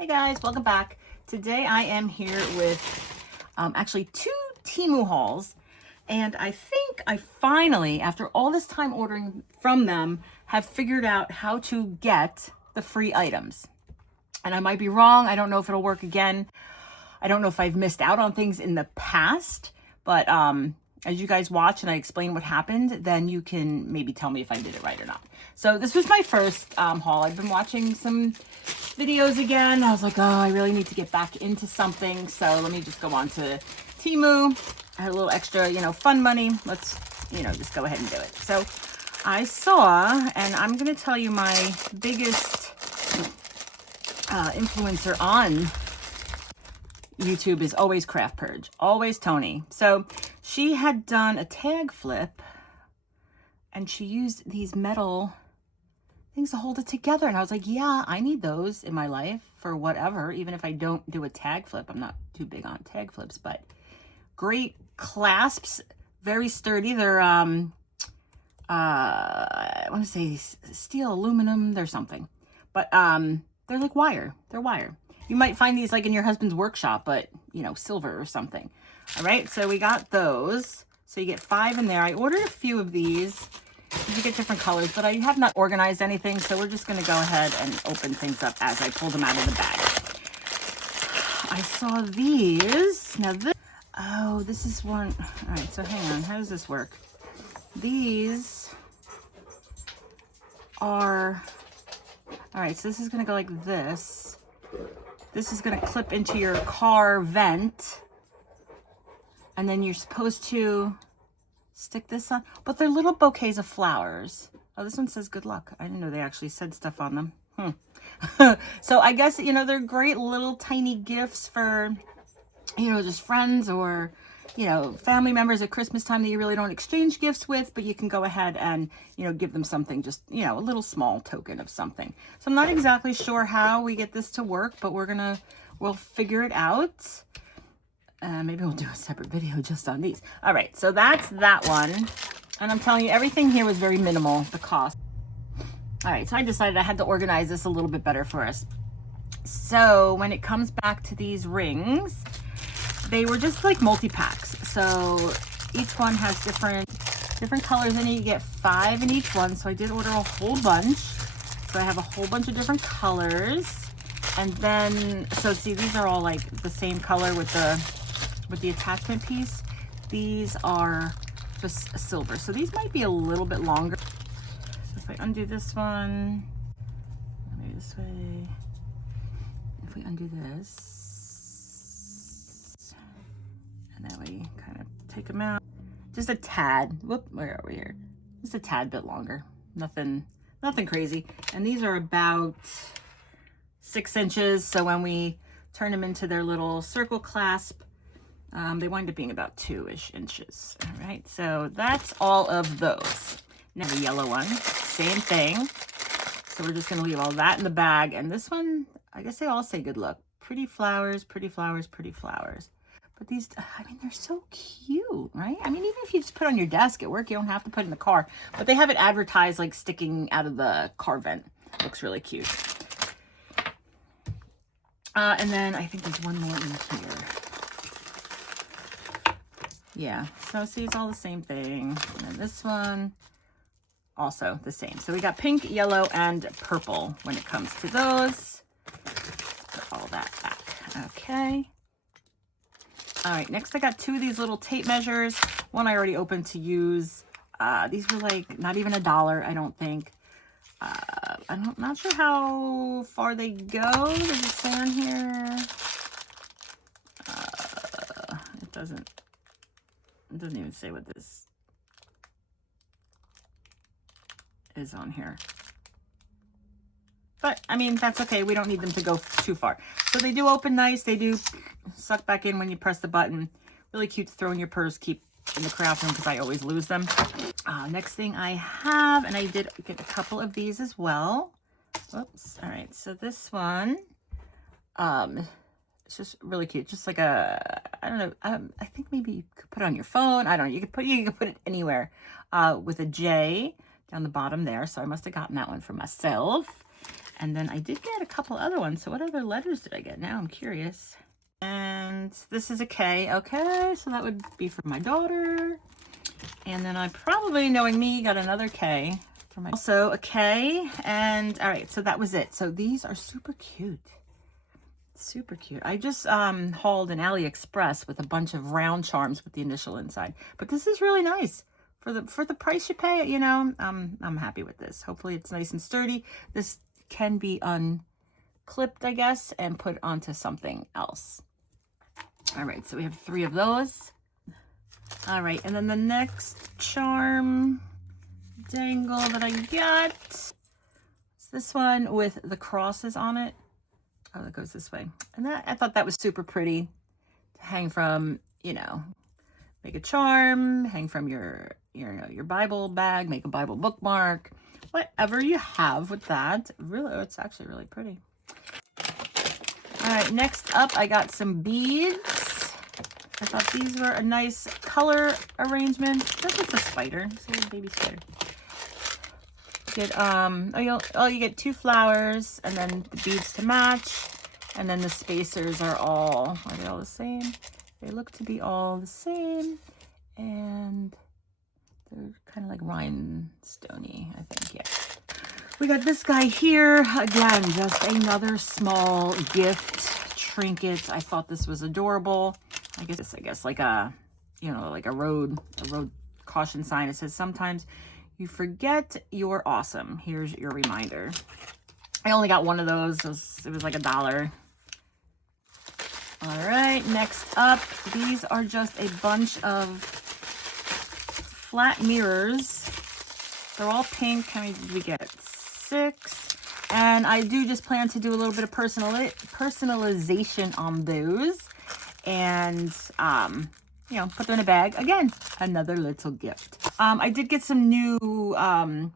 Hey guys, welcome back. Today I am here with actually two Temu hauls, and I think I finally, after all this time ordering from them, have figured out how to get the free items. And I might be wrong. I don't know if it'll work again. I don't know if I've missed out on things in the past, but as you guys watch and I explain what happened, then you can maybe tell me if I did it right or not. So this was my first haul. I've been watching some videos again. I was like, oh, I really need to get back into something. So let me just go on to Temu. I had a little extra, fun money. Let's, just go ahead and do it. So I saw, and I'm going to tell you my biggest influencer on YouTube is always Craft Purge, always Tony. So she had done a tag flip and she used these metal things to hold it together. And I was like, yeah, I need those in my life for whatever, even if I don't do a tag flip. I'm not too big on tag flips, but great clasps, very sturdy. They're, I want to say steel, aluminum, they're something, but they're like wire. They're wire. You might find these like in your husband's workshop, but silver or something. All right, so we got those. So you get 5 in there. I ordered a few of these. You get different colors, but I have not organized anything, so we're just going to go ahead and open things up as I pull them out of the bag. I saw these. Now this is one. All right, so hang on. How does this work? These are, all right, so this is going to go like this. This is going to clip into your car vent. And then you're supposed to stick this on. But they're little bouquets of flowers. Oh, this one says good luck. I didn't know they actually said stuff on them. So I guess, they're great little tiny gifts for, just friends or, family members at Christmas time that you really don't exchange gifts with, but you can go ahead and, give them something, just, a little small token of something. So I'm not exactly sure how we get this to work, but we'll figure it out. Maybe we'll do a separate video just on these. All right, so that's that one. And I'm telling you, everything here was very minimal, the cost. All right, so I decided I had to organize this a little bit better for us. So when it comes back to these rings, they were just like multi-packs. So each one has different colors in it. You get 5 in each one. So I did order a whole bunch. So I have a whole bunch of different colors. And then, so see, these are all like the same color with the attachment piece. These are just silver. So these might be a little bit longer. So if I undo this one, maybe this way. If we undo this, and then we kind of take them out. Just a tad, whoop, where are we here? Just a tad bit longer. Nothing crazy. And these are about 6 inches. So when we turn them into their little circle clasp, they wind up being about 2-ish inches. All right, so that's all of those. Now the yellow one, same thing. So we're just gonna leave all that in the bag. And this one, I guess they all say good luck. Pretty flowers, pretty flowers, pretty flowers. But these, they're so cute, right? Even if you just put on your desk at work, you don't have to put it in the car. But they have it advertised like sticking out of the car vent. Looks really cute. And then I think there's one more in here. Yeah, so see, it's all the same thing. And then this one, also the same. So we got pink, yellow, and purple when it comes to those. Put all that back. Okay. All right, next I got 2 of these little tape measures. One I already opened to use. These were like not even $1, I don't think. I'm not sure how far they go. Does it say on here? It doesn't even say what this is on here. But, that's okay. We don't need them to go too far. So they do open nice. They do suck back in when you press the button. Really cute to throw in your purse, keep in the craft room because I always lose them. Next thing I have, and I did get a couple of these as well. Whoops. All right. So this one, it's just really cute. Just like a, I don't know. I think maybe you could put it on your phone. I don't know. You could put it anywhere with a J down the bottom there. So I must have gotten that one for myself. And then I did get a couple other ones. So what other letters did I get? Now I'm curious. And this is a K. Okay, so that would be for my daughter. And then I probably, knowing me, got another K for my, also a K. And all right, so that was it. So these are super cute. Super cute. I just hauled an AliExpress with a bunch of round charms with the initial inside. But this is really nice. For the price you pay, you know, I'm happy with this. Hopefully it's nice and sturdy. This can be unclipped, I guess, and put onto something else. All right, so we have 3 of those. All right, and then the next charm dangle that I got is this one with the crosses on it. Oh, that goes this way. And that, I thought that was super pretty to hang from, you know, make a charm, hang from your Bible bag, make a Bible bookmark, whatever you have with that. Really, oh, it's actually really pretty. All right, next up, I got some beads. I thought these were a nice color arrangement. That's just a spider. It's a little baby spider. You get 2 flowers and then the beads to match. And then the spacers are they all the same? They look to be all the same. And they're kind of like rhinestone-y, I think, yeah. We got this guy here. Again, just another small gift trinket. I thought this was adorable. I guess like a, you know, like a road caution sign. It says, sometimes you forget you're awesome. Here's your reminder. I only got one of those. It was like $1. All right, next up, these are just a bunch of flat mirrors. They're all pink. How many did we get? 6. And I do just plan to do a little bit of personalization on those. And, you know, put them in a bag. Again, another little gift. I did get some new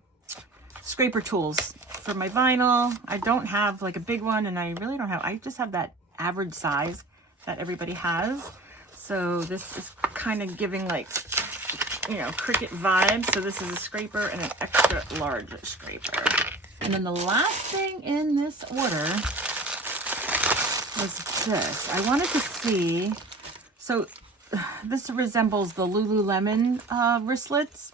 scraper tools for my vinyl. I don't have like a big one, and I really don't have, I just have that average size that everybody has. So this is kind of giving like, you know, Cricut vibes. So this is a scraper and an extra large scraper. And then the last thing in this order was this. I wanted to see, so this resembles the Lululemon wristlets.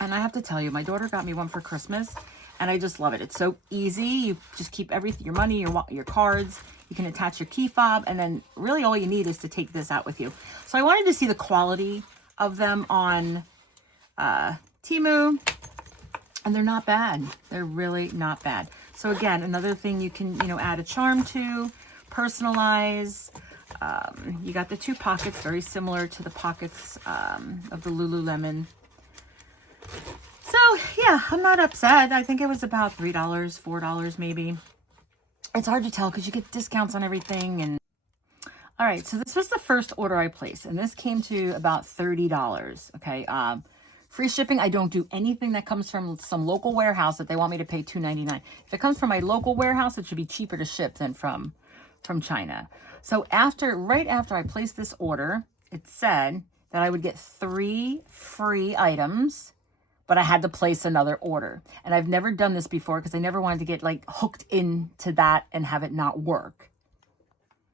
And I have to tell you, my daughter got me one for Christmas, and I just love it. It's so easy. You just keep everything, your money, your cards. You can attach your key fob, and then really all you need is to take this out with you. So I wanted to see the quality of them on Temu, and they're not bad. They're really not bad. So again, another thing you can, you know, add a charm to, personalize. You got the 2 pockets, very similar to the pockets of the Lululemon. So yeah, I'm not upset. I think it was about $3, $4 maybe. It's hard to tell because you get discounts on everything. And all right, so this was the first order I placed, and this came to about $30. Okay, free shipping. I don't do anything that comes from some local warehouse that they want me to pay $2.99. If it comes from my local warehouse, it should be cheaper to ship than from China. So right after I placed this order, it said that I would get 3 free items, but I had to place another order. And I've never done this before because I never wanted to get like hooked into that and have it not work.